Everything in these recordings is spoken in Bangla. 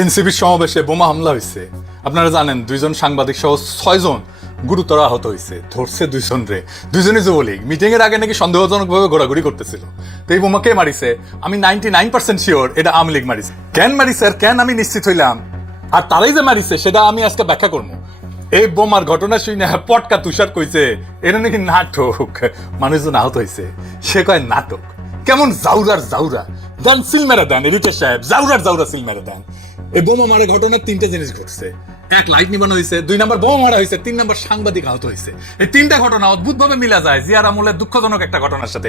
এনসিপির সমাবেশে বোমা হামলা হয়েছে। আপনারা জানেন 2জন সাংবাদিক সহ 6জন গুরুতর আহত হয়েছে। ধরছে 2জন রে, 2জনই যুবলীগ। মিটিং এর আগে নাকি সন্দেহজনকভাবে ঘোরাঘুরি করতেছিল। তো এই বোমা কে মারিছে? আমি 99% শিওর এটা আওয়ামী লীগ মারিছে। কেন মারিছে আর কেন আমি নিশ্চিত হইলাম, আর তারাই যে মারিছে সেটা আমি আজকে ব্যাখ্যা করবো। এই বোমার ঘটনা শুনে পটকা তুষার কইছে এটা নাকি নাটক, মানুষজন আহত হয়েছে। সে কয় নাটক কেমন? জাউরার জাউরা দেন, সিল মেরে দেন। এডিটর সাহেব জাউরার জাউরা সিল মেরে দেন। এই বোমা মারা ঘটনার 3টে জিনিস ঘটছে। 1, লাইট নিবানো হয়েছে, 2 নাম্বার বোমা মারা হয়েছে, 3 নাম্বার সাংবাদিক আহত হয়েছে। এই 3টা ঘটনা অদ্ভুত ভাবে মিলা যায় জিয়ার আমলের দুঃখজনক একটা ঘটনার সাথে।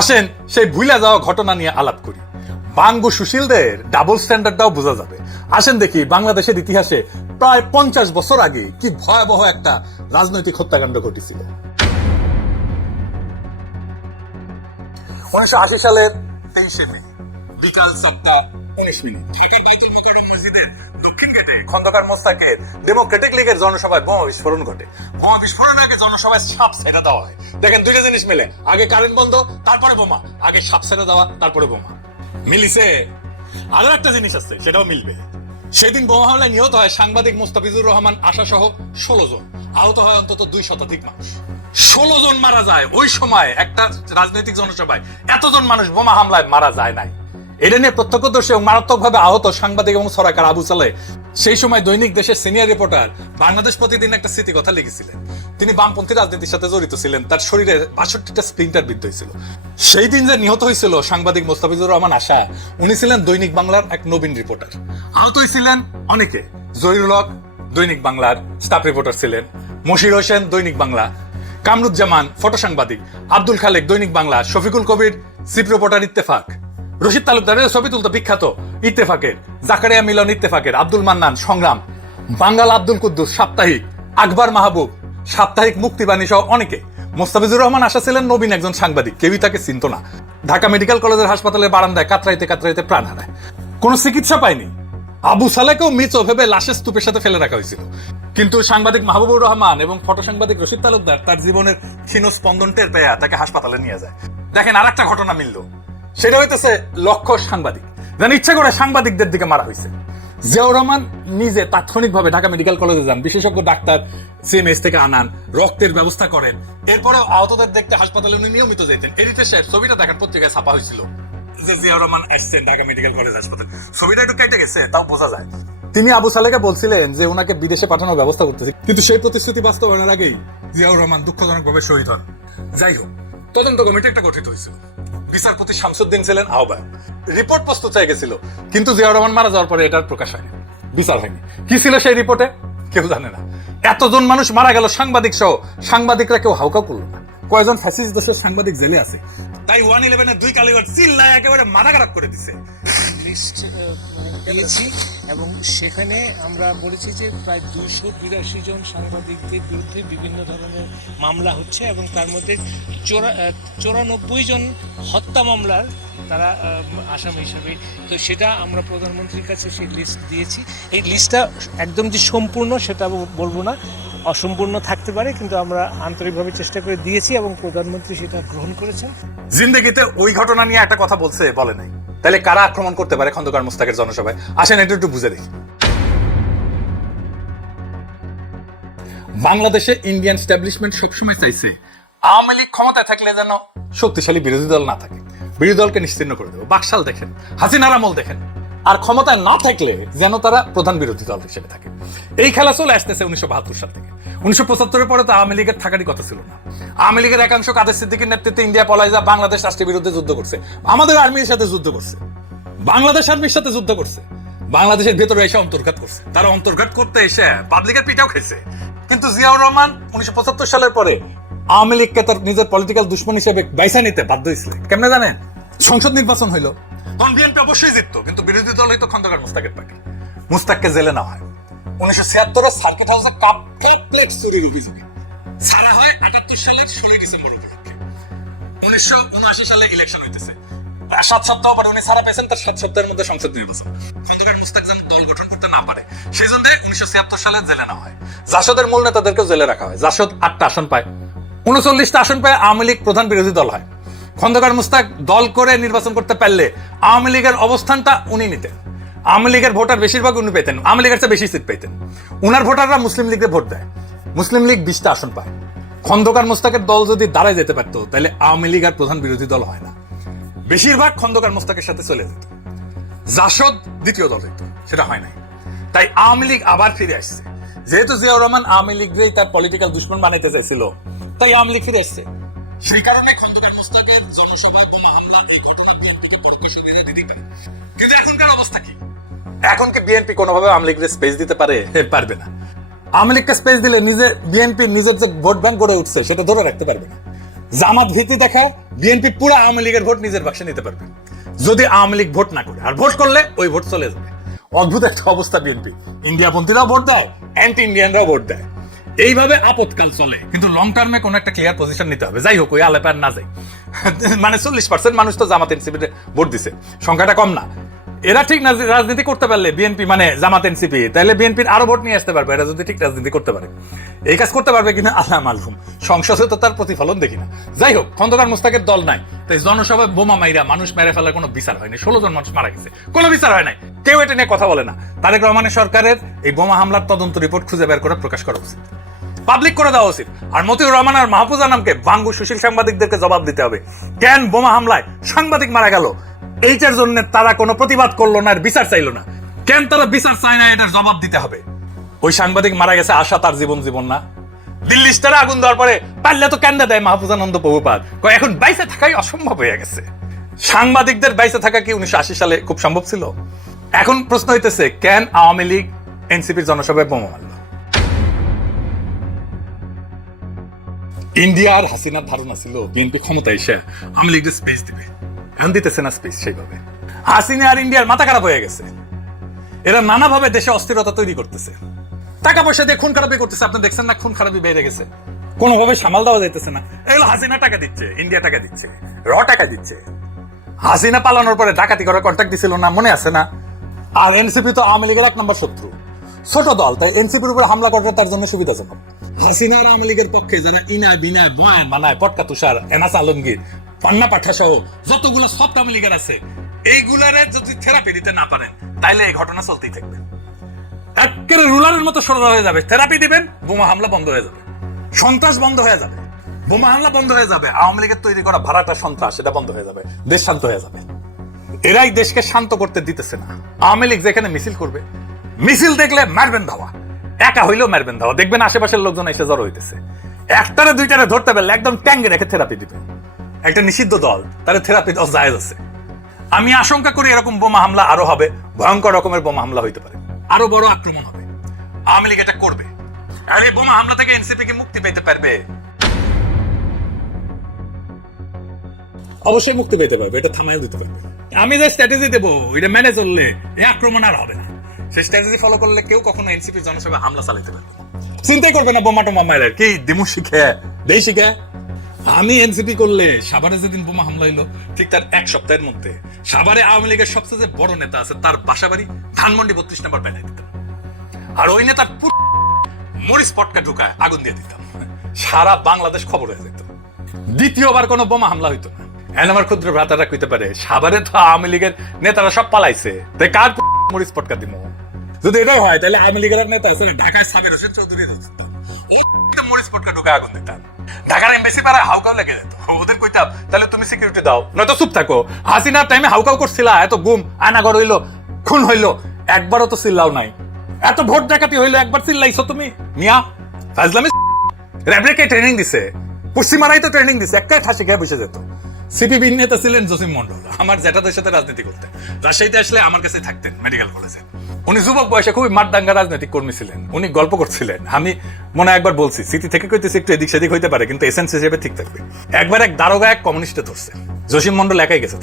আসেন সেই ভুলে যাওয়া ঘটনা নিয়ে আলাপ করি। বাঙ্গু সুশীলদের ডাবল স্ট্যান্ডার্ডটাও বোঝা যাবে। আসেন দেখি বাংলাদেশের ইতিহাসে প্রায় 50 বছর আগে কি ভয়াবহ একটা রাজনৈতিক হত্যাকাণ্ড ঘটেছিল। 1980 সালের 23শে মে বিকাল 4:19 মসজিদের দক্ষিণ গেটে খন্দকার মোস্তাকের ডেমোক্রেটিক লীগের জনসভায় বোমা বিস্ফোরণ ঘটে। বোমা বিস্ফোরণের আগে জনসভায় সাপ ছেড়ে দেওয়া হয়। দেখেন 2টা জিনিস মিলে, আগে কারেন্ট বন্ধ তারপরে বোমা, আগে সাপ ছেড়ে দেওয়া তারপরে বোমা। মিলিছে। আরো একটা জিনিস আছে, সেটাও মিলবে। সেদিন বোমা হামলায় নিহত হয় সাংবাদিক মোস্তাফিজুর রহমান আশা সহ 16 জন, আহত হয় অন্তত 2 শতাধিক মানুষ। 16 জন মারা যায় ওই সময় একটা রাজনৈতিক জনসভায়। এতজন মানুষ বোমা হামলায় মারা যায় নাই। এটা নিয়ে প্রত্যক্ষদর্শী এবং মারাত্মকভাবে আহত সাংবাদিক এবং সরাকার আবু সালেহ সেই সময় দৈনিক দেশের সিনিয়র রিপোর্টার বাংলাদেশ প্রতিদিন একটা স্মৃতি কথা লিখেছিলেন। তিনি বামপন্থী রাজনীতির সাথে জড়িত ছিলেন, তার শরীরে 62টা স্প্লিন্টার বিদ্ধ হয়েছিল। সেই দিন যে নিহত হয়েছিল সাংবাদিক মোস্তাফিজুর রহমান আশা, উনি ছিলেন দৈনিক বাংলার এক নবীন রিপোর্টার। আহত হয়েছিলেন অনেকে। জহিরুল হক দৈনিক বাংলার স্টাফ রিপোর্টার ছিলেন, মশির হোসেন দৈনিক বাংলা, কামরুজ্জামান ফটো সাংবাদিক, আব্দুল খালেক দৈনিক বাংলা, শফিকুল কবির চিফ রিপোর্টার ইত্তেফাক, রশিদ তালুকদারের ছবি তুলতো বিখ্যাত ইত্তেফাকের, জাকারিয়া মিলন ইত্তেফাকের, আব্দুল মান্নান সংগ্রাম, বাঙ্গাল আব্দুল কুদ্দুস সাপ্তাহিক, আকবর মাহবুব সাপ্তাহিক, মুক্তিবাণী সহ অনেকে। মোস্তাফিজুর রহমান আশা ছিলেন নবীন একজন সাংবাদিক, কেউই তাকে চিনত না। ঢাকা মেডিকেল কলেজের হাসপাতালের বারান্দায় কাতরাইতে কাতরাইতে প্রাণ হারায়, কোনো চিকিৎসা পায়নি। আবু সালেকেও মৃত ভেবে লাশের স্তূপের সাথে ফেলে রাখা হয়েছিল। কিন্তু সাংবাদিক মাহবুবুর রহমান এবং ফটো সাংবাদিক রশিদ তালুকদার তার জীবনের ক্ষীণ স্পন্দন টের পেয়ে তাকে হাসপাতালে নিয়ে যায়। দেখেন আর একটা ঘটনা মিলল, সেটা হইতেছে লক্ষ্য সাংবাদিক যেন ইচ্ছা করে সাংবাদিকদের দিকে মারা হয়েছে। জিয়াউর রহমান নিজে তাৎক্ষণিকভাবে ঢাকা মেডিকেল কলেজে যান, বিশেষজ্ঞ ডাক্তার সিএমএস থেকে আনান, রক্তের ব্যবস্থা করেন। এরপরেও আহতদের দেখতে হাসপাতালে উনি নিয়মিত যেতেন। এডিটর সাহেব ছবিটা দেখেন পত্রিকায় ছাপা হয়েছিল যে জিয়াউর রহমান আসছেন ঢাকা মেডিকেল কলেজ হাসপাতাল। ছবিটা একটু কেটে গেছে, তাও বোঝা যায়। তিনি আবু সালেহকে বলছিলেন যে ওনাকে বিদেশে পাঠানোর ব্যবস্থা করতেছে, কিন্তু সেই প্রতিশ্রুতি বাস্তবায়নের আগেই জিয়াউর রহমান দুঃখজনকভাবে শহীদ হন। যাই হোক, তদন্ত কমিটি একটা গঠিত হয়েছিল। বিচারপতি শামসুদ্দিন ছিলেন আহ্বায়ক। রিপোর্ট প্রস্তুত হয়ে গেছিল, কিন্তু জিয়াউর রহমান মারা যাওয়ার পরে এটার প্রকাশ হয়নি, বিচার হয়নি। কি ছিল সেই রিপোর্টে কেউ জানে না। এতজন মানুষ মারা গেল সাংবাদিক সহ, সাংবাদিকরা কেউ হাউকা করলো না। কয়েকজন ফ্যাসিস্ট দেশের সাংবাদিক জেলে আছে, তাই 111-এর 2 কালীগঞ্জ চিল্লায় একেবারে মারাগারাপ করে দিছে। লিস্ট দিয়েছি এবং সেখানে আমরা বলেছি যে প্রায় 282 জন সাংবাদিকদের বিরুদ্ধে বিভিন্ন ধরনের মামলা হচ্ছে এবং তার মধ্যে 94 জন হত্যা মামলার তারা আসামি হিসাবে। তো সেটা আমরা প্রধানমন্ত্রীর কাছে সেই লিস্ট দিয়েছি। এই লিস্টটা একদম যে সম্পূর্ণ সেটা বলবো না, অসম্পূর্ণ থাকতে পারে, কিন্তু আমরা আন্তরিকভাবে চেষ্টা করে দিয়েছি এবং প্রধানমন্ত্রী সেটা গ্রহণ করেছেন। জিন্দেগিতে ওই ঘটনা নিয়ে একটা কথা বলছে, বলে নাই। তাহলে কারা আক্রমণ করতে পারে খন্দকার মোস্তাকের জনসভায়? আসেন একটু একটু বুঝে দেখি। বাংলাদেশে ইন্ডিয়ান স্ট্যাবলিশমেন্ট সবসময় চাইছে আওয়ামী লীগ ক্ষমতায় থাকলে যেন শক্তিশালী বিরোধী দল না থাকে, বিরোধী দলকে নিশ্চিহ্ন করে দেবো। বাকশাল দেখেন, হাসিনার আমল দেখেন। আর ক্ষমতায় না থাকলে যেন তারা প্রধান বিরোধী দল হিসেবে থাকে। এই খেলা চলে আসতেছে 1972 সাল থেকে। 1975-এর পরে তো আওয়ামী লীগের থাকারই কথা ছিল না। আওয়ামী লীগের একাংশ কাদের সিদ্দিকীর নেতৃত্বে ইন্ডিয়া পলায় যা বাংলাদেশ রাষ্ট্রের বিরুদ্ধে যুদ্ধ করছে, আমাদের আর্মির সাথে যুদ্ধ করছে, বাংলাদেশ আর্মির সাথে যুদ্ধ করছে, বাংলাদেশের ভেতরে এসে অন্তর্ঘাত করছে। তারা অন্তর্ঘাত করতে এসে পাবলিকের পিঠাও খেয়েছে। কিন্তু জিয়াউর রহমান 1975 সালের পরে আওয়ামী লীগকে তার নিজের পলিটিক্যাল দুশ্মন হিসেবে বাইসা নিতে বাধ্য হয়েছিল। কেমনে জানেন? সংসদ নির্বাচন হইলো, তখন বিএনপি অবশ্যই জিততো, কিন্তু বিরোধী দল হইতো খন্দকার মোস্তাকের পার্টি। মোস্তাককে জেলে নেওয়া হয়। 1976-এ সার্কিট হাউসে কাপ প্লেট চুরির অভিযোগে ছাড়া হয় 78 সালের 16 ডিসেম্বর উপলক্ষে। 1979 সালে ইলেকশন হইতেছে, 7 সপ্তাহ পরে উনি ছাড়া পেয়েছেন, তার 7 সপ্তাহের মধ্যে সংসদ নির্বাচন। খন্দকার মোস্তাক যেন দল গঠন করতে না পারে সেই জন্য 1976 সালে জেলে নেওয়া হয়। জাসদের মূল নেতাদেরকেও জেলে রাখা হয়। জাসদ 8টা আসন পায়, 39টা আসন পায় আওয়ামী লীগ প্রধান বিরোধী দল হয়। খন্দকার মোস্তাক দল করে নির্বাচন করতে পারলে আওয়ামী লীগের অবস্থানটা উনি নিতেন। আওয়ামী লীগের ভোটার বেশিরভাগ উনি পেতেন, আওয়ামী লীগের চেয়ে বেশি সিট পেতেন। উনার ভোটাররা মুসলিম লীগে ভোট দেয়, মুসলিম লীগ 20টা আসন পায়। খন্দকার মোস্তাকের দল যদি দাঁড়ায় যেতে পারতো তাহলে আওয়ামী লীগ আর প্রধান বিরোধী দল হয় না, বেশিরভাগ খন্দকার মোস্তাকের সাথে চলে যেত। জাসদ দ্বিতীয় দল হইতো, সেটা হয় নাই। তাই আওয়ামী লীগ আবার ফিরে আসছে। যেহেতু জিয়াউর রহমান আওয়ামী লীগকেই তার পলিটিক্যাল দুশ্মন বানাইতে চাইছিল, তাই আওয়ামী লীগ ফিরে আসছে। সেই কারণে খন্দকার মোস্তাকের জনসভায় বোমা হামলা এই ঘটনা বিএনপিকে পরোক্ষ সুবিধা দিতে পারে। কিন্তু এখনকার অবস্থা কি? এখন কি বিএনপি কোনোভাবে আওয়ামী লীগের স্পেস দিতে পারে? পারবে না। আওয়ামী লীগকে স্পেস দিলে নিজে বিএনপি নিজের যে ভোট ব্যাংক গড়ে উঠছে সেটা ধরে রাখতে পারবে না। জামাত ভীতি দেখাও, বিএনপি পুরো আওয়ামী লীগের ভোট নিজের বাক্সে নিতে পারবে যদি আওয়ামী লীগ ভোট না করে। আর ভোট করলে ওই ভোট চলে যাবে। অদ্ভুত একটা অবস্থা বিএনপি। ইন্ডিয়াপন্থীরাও ভোট দেয়, অ্যান্টি ইন্ডিয়ানরাও ভোট দেয়। এইভাবে আপদকাল চলে, কিন্তু লং টার্মে কোনো একটা ক্লিয়ার পজিশন নিতে হবে। যাই হোক, ওই আলেপে আর না যাই। মানে 40% মানুষ তো জামাত এনসিপিতে ভোট দিছে, সংখ্যাটা কম না। এরা ঠিক রাজনীতি করতে পারলে বিএনপি মানে জামাত এনসিপি, তাহলে বিএনপির আরো ভোট নিয়ে আসতে পারবে। এরা যদি ঠিক রাজনীতি করতে পারে, এই কাজ করতে পারবে কিনা আল্লাহ মালুম। সংসদে তো তার প্রতিফলন দেখি না। যাই হোক, খন্দকার মোস্তাকের দল নাই, তাই জনসভায় বোমা মাইরা মানুষ মেরে ফেলার কোনো বিচার হয়নি। 16 জন মানুষ মারা গেছে, কোনো বিচার হয় নাই। কেউ এটা নিয়ে কথা বলে না। তারেক রহমানের সরকারের এই বোমা হামলার তদন্ত রিপোর্ট খুঁজে বের করে প্রকাশ করা উচিত, পাবলিক করে দেওয়া উচিত। আর মতিউর রহমান আর মাহফুজ আনামকে বাঙ্গু সুশীল সাংবাদিকদেরকে জবাব দিতে হবে, কেন বোমা হামলায় সাংবাদিক মারা গেল, এইটার জন্য তারা কোনো প্রতিবাদ করলো না, আর বিচার চাইলো না। কেন তারা বিচার চায় না, এটার জবাব দিতে হবে। ওই সাংবাদিক মারা গেছে, আশা তার জীবন না। দিল্লি স্টারে আগুন দেওয়ার পরে পারলে তো কেন্দ্রে দেয় মাহফুজ আনন্দ প্রভুপাদ, এখন বাইসে থাকাই অসম্ভব হয়ে গেছে। সাংবাদিকদের বাইসে থাকা কি 1980 সালে খুব সম্ভব ছিল? এখন প্রশ্ন হইতেছে, কেন আওয়ামী লীগ এনসিপির জনসভায় বোমা মারল? ইন্ডিয়া আর হাসিনার ধারণা ছিল বিএনপি ক্ষমতা এসে আওয়ামী লীগের স্পেস দিবে, এখন দিতেছে না স্পেস। সেইভাবে হাসিনা আর ইন্ডিয়ার মাথা খারাপ হয়ে গেছে। এরা নানাভাবে দেশে অস্থিরতা তৈরি করতেছে, টাকা পয়সা দিয়ে খুন খারাপি করতেছে। আপনি দেখছেন না, খুন খারাপি বেড়ে গেছে, কোনোভাবে সামাল দেওয়া যাইতেছে না। এগুলো হাসিনা টাকা দিচ্ছে, ইন্ডিয়া টাকা দিচ্ছে, টাকা দিচ্ছে। হাসিনা পালানোর পরে ডাকাতি করার কন্ট্যাক্ট দিছিল না, মনে আছে না? আর এনসিপি তো আওয়ামী লীগের 1 নম্বর শত্রু, ছোট দল, তাই এনসিপির উপরে হামলা করাটা তার জন্য সুবিধাজনক। হাসিনা আর আওয়ামী লীগের পক্ষে যারা ইনা বিনায় বয়ান বানায়, পটকা তুষার, এনাস আলমগীর, পান্না পাঠা সহ যতগুলো সফট আওয়ামী লীগের আছে, এইগুলার যদি থেরাপি দিতে না পারেন তাইলে এই ঘটনা চলতেই থাকবে। একেবারে রুলারের মতো সরল হয়ে যাবে। থেরাপি দিবেন, বোমা হামলা বন্ধ হয়ে যাবে, সন্ত্রাস বন্ধ হয়ে যাবে, বোমা হামলা বন্ধ হয়ে যাবে, আওয়ামী লীগের তৈরি করা ভাড়াটা সন্ত্রাস সেটা বন্ধ হয়ে যাবে, দেশ শান্ত হয়ে যাবে। এরাই দেশকে শান্ত করতে দিতেছে না। আওয়ামী লীগ যেখানে মিছিল করবে, মিছিল দেখলে মারবেন ধাওয়া, একা হইলেও মারবেন ধাওয়া। দেখবেন আশেপাশের লোকজন এসে জড়ো হইতেছে, একটারে দুইটারে ধরতে পারলে একদম ট্যাঙ্গে রেখে থেরাপি দিবে। একটা নিষিদ্ধ দল, তাহলে থেরাপি দেওয়া জায়েজ আছে। আমি আশঙ্কা করি এরকম বোমা হামলা আরো হবে, ভয়ঙ্কর রকমের বোমা হামলা হইতে পারে, আরো বড় আক্রমণ হবে। আওয়ামী লীগ এটা করবে, আর এই বোমা হামলা থেকে এনসিপি কি মুক্তি পেতে পারবে? অবশ্যই মুক্তি পেতে পারবে, এটা থামাইও দিতে পারবে। আমি যে স্ট্র্যাটেজি দেবো ওইটা মেনে চললে এই আক্রমণ আর হবে না। সেই স্ট্র্যাটেজি ফলো করলে কেউ কখনো এনসিপির জনসভায় হামলা চালাতে পারবে না, চিন্তাই করবে না বোমা টোমা মায়ের কি দিমু শিখে দেই শিখে। আমি এনসিপি করলে সাভারে যেদিন বোমা হামলা হইলো, ঠিক তার 1 সপ্তাহের মধ্যে সাভারে আওয়ামী লীগের সবচেয়ে বড় নেতা আছে, তার বাসাবাড়ি ধানমন্ডি 32 নম্বর বানিয়ে দিতাম, আর ওই নেতার মরিচ পটকা ঢুকায় আগুন দিয়ে দিতাম, সারা বাংলাদেশ খবর হয়ে যেত। দ্বিতীয়বার কোনো বোমা হামলা হইতো না। আমার ক্ষুদ্র ভ্রাতারা কইতে পারে, সাভারে তো আওয়ামী লীগের নেতারা সব পালাইছে, তাই কার মরিচ পটকা দিব? যদি এটাই হয় তাহলে আওয়ামী লীগের নেতা আছে ঢাকায় সাবের হোসেন চৌধুরী মরিচ পটকা ঢুকায় আগুন দিতাম, ঢাকার এমবেসি পাড়ায় হাউকাও লেগে যেত। ওদের কইতাম, তাহলে তুমি সিকিউরিটি দাও, নয়তো চুপ থাকো। হাসিনার টাইমে হাউকাও করছিলা, এত গুম আয়নাঘর হইলো, খুন হইলো, একবারও তো চিল্লাও নাই। এত ভোট ডাকাতি হইলো, একবার চিল্লাইছো তুমি? মিয়া ফাজলামি। র্যাবরেকে ট্রেনিং দিছে, পশ্চিমারাই তো ট্রেনিং দিছে, একটা ঠাসি খেয়ে বসে যেত। সিপিবি নেতা ছিলেন জসিম মন্ডল, আমার জ্যাঠাদের সাথে রাজনীতি করতেন, রাজশাহীতে আসলে আমার কাছে থাকতেন মেডিকেল কলেজে। উনি যুবক বয়সে খুবই মারদাঙ্গা রাজনৈতিক কর্মী ছিলেন। উনি গল্প করছিলেন, আমি মনে হয় একবার বলছি, স্মৃতি থেকে কইতেছি একটু এদিক সেদিক হইতে পারে, কিন্তু এসেন্স হিসেবে ঠিক থাকবে। একবার এক দারোগা এক কমিউনিস্টে ধরছে, জসিম মন্ডল একাই গেছে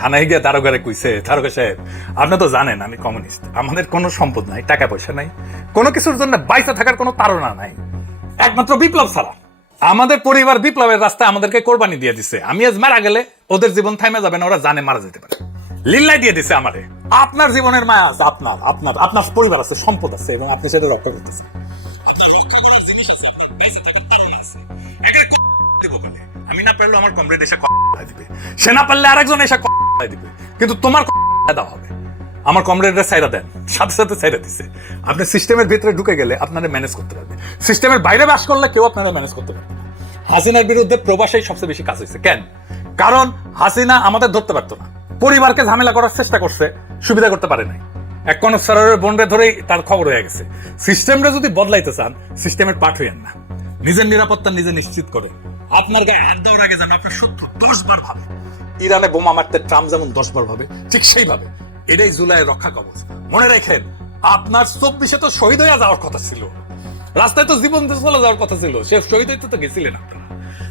থানায় গিয়ে দারোগারে কইছে, দারোগা সাহেব আপনি তো জানেন আমি কমিউনিস্ট, আমাদের কোনো সম্পদ নাই, টাকা পয়সা নাই, কোনো কিছুর জন্য বাইচা থাকার কোনো তাড়না নাই, একমাত্র বিপ্লব ছাড়া। আমাদের পরিবার বিপ্লবের রাস্তায় আমাদেরকে কোরবানি দিয়ে দিছে, আমি আজ মারা গেলে ওদের জীবন থামে যাবে না, ওরা জানে মারা যেতে পারে, লিল্লাই দিয়ে দিছে আমারে। আপনার জীবনের মায়া আছে, আপনার আপনার আপনার পরিবার আছে, সম্পদ আছে, এবং আপনি সেটা রক্ষা করতেছে। আমি না পারলে আমার কমরেড এসে দিবে, সে না পারলে আরেকজন এসে দিবে, কিন্তু তোমার দেওয়া হবে। আমার কমরেডরা সাইরা দেন, সাথে সাথে সাইরা দিছে। আপনি সিস্টেমের ভিতরে ঢুকে গেলে আপনারা ম্যানেজ করতে পারবেন, সিস্টেমের বাইরে বাস করলে কেউ আপনারা ম্যানেজ করতে পারবে না। হাসিনার বিরুদ্ধে প্রবাসেই সবচেয়ে বেশি কাজ হয়েছে। কেন? কারণ হাসিনা আমাদের ধরতে পারতো না, পরিবারকে ঝামেলা করার চেষ্টা করছে, সুবিধা করতে পারে নাই। এক কনসারের বন্ডে ধরেই তার খবর হয়ে গেছে। সিস্টেমটা যদি বদলাইতে চান, সিস্টেমের পাঠ হইয়েন না, নিজের নিরাপত্তা নিজে নিশ্চিত করে। আপনার গায়ে হাত দেওয়ার আগে যেন আপনার শত্রু 10 বার ভাবে। ইরানে বোমা মারতে ট্রাম্প যেমন 10 বার ভাবে, ঠিক সেইভাবে এটাই জুলাইয়ের রক্ষা কবচ। মনে রাখেন, আপনার 24-এ তো শহীদ হয়ে যাওয়ার কথা ছিল, রাস্তায় তো জীবন দিয়ে চলে যাওয়ার কথা ছিল, সে শহীদ হইতে তো গেছিলেন আপনারা।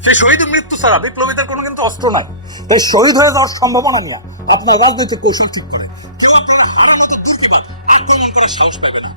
সেই শহীদের মৃত্যু ছাড়া বিপ্লবীদের কোনো কিন্তু অস্ত্র নাই। এই শহীদ হয়ে যাওয়ার সম্ভাবনা নিয়ে আপনার রাজনৈতিক কৌশল ঠিক করে কেউ আপনারা হারানো তো আক্রমণ করার সাহস পাবে না।